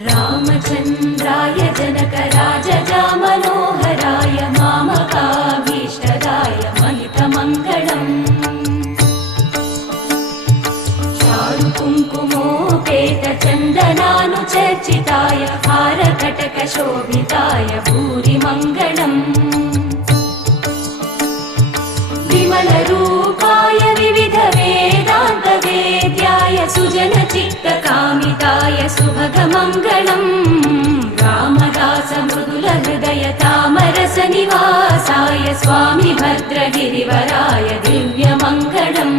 रामचन्द्राय जनकराजजा Manoharrai मामकाभीष्टदाय महितमङ्गलम् चारुकुङ्कुमोपेतचन्दनानुचर्चिताय हारकटकशोभिताय भूरिमङ्गलम् विमलरूपाय विविधवेदान्तवेद्याय सुजनचित्तकामिताय सुभगमङ्गलम् रामदासमृदुलहृदय तामरसनिवासाय Swami भद्रगिरिवराय दिव्यमङ्गलम्